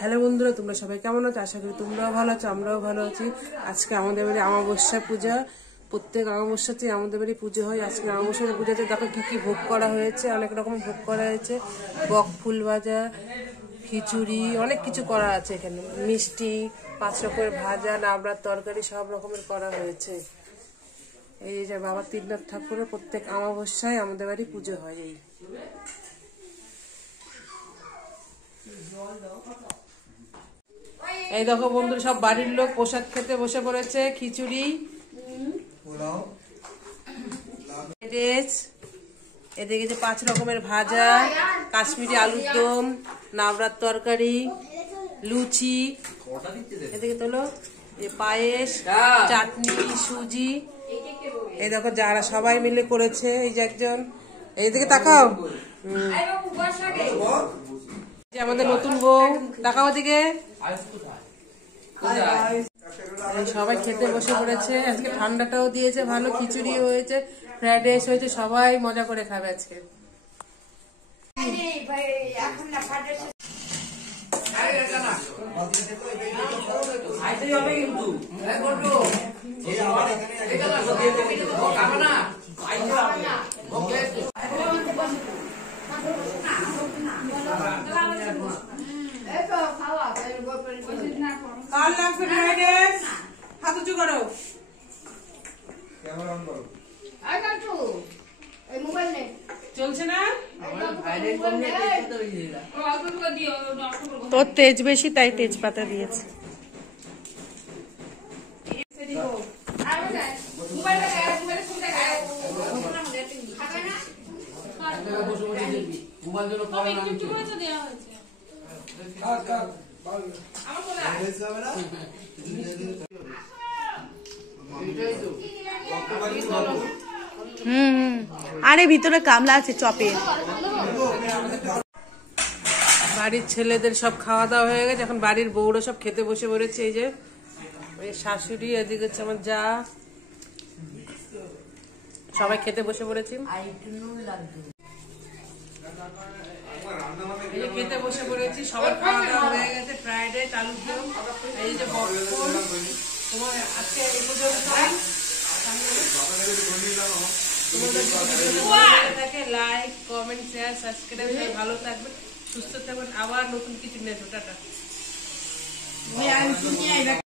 Hello বন্ধুরা, তোমরা সবাই কেমন আছো? আশা করি তোমরাও ভালো আছো, আমরাও ভালো আছি। আজকে আমাদের বাড়ি অমাবস্যা পূজা। প্রত্যেক অমাবস্যাতেই আমাদের বাড়ি পুজো হয়। আজকে অমাবস্যা পূজাতে দেখো কি কি ভোগ করা হয়েছে। অনেক রকম ভোগ করা হয়েছে, বক ফুল ভাজা, খিচুড়ি, অনেক কিছু করা আছে এখানে। মিষ্টি, 5 রকমের ভাজা, নাবড়ার তরকারি, সব রকমের করা হয়েছে। এই যে বাবা ত্রিনাথ ঠাকুরের প্রত্যেক অমাবস্যায় আমাদের বাড়ি পুজো হয়। এই দেখো বন্ধুরা, সব বাড়ির লোক প্রসাদ খেতে বসে পড়েছে। খিচুড়ি, এদিকে যে 5 রকমের ভাজা, কাশ্মীরি আলুর দম, নাবড়ার তরকারি, লুচি, এদিকে তোলো পায়েস, চাটনি, সুজি। এই দেখো যারা সবাই মিলে করেছে। এই যে একজন, এইদিকে তাকাও, আমাদের নতুন বউ, তাকাও দিকে। সবাই খেতে বসে পড়েছে। আজকে ঠান্ডাটাও দিয়েছে ভালো, খিচুড়ি হয়েছে, ফ্রাইড রাইস হয়েছে, সবাই মজা করে খাবে আজকে। চলছে না, তোর তেজ বেশি তাই তেজপাতা দিয়েছে। আরে ভিতরে কামলা আছে চপে। বাড়ির ছেলেদের সব খাওয়া দাওয়া হয়ে গেছে, এখন বাড়ির বউরা সব খেতে বসে পড়েছে। এই যে শাশুড়ি, এদিকে হচ্ছে আমার যা, সবাই খেতে বসে পড়েছি। খেতে বসে পড়েছি, সবার খাওয়া দাওয়া হয়ে গেছে। ফ্রাইড রাইস, আলুর দম, এই যে পপকর্ন। তোমার আজকে এই পর্যন্ত। লাইক, কমেন্ট, শেয়ার, সাবস্ক্রাইব, ভালো থাকবেন, সুস্থ থাকবেন। আবার নতুন কিছু নেব। টাটা।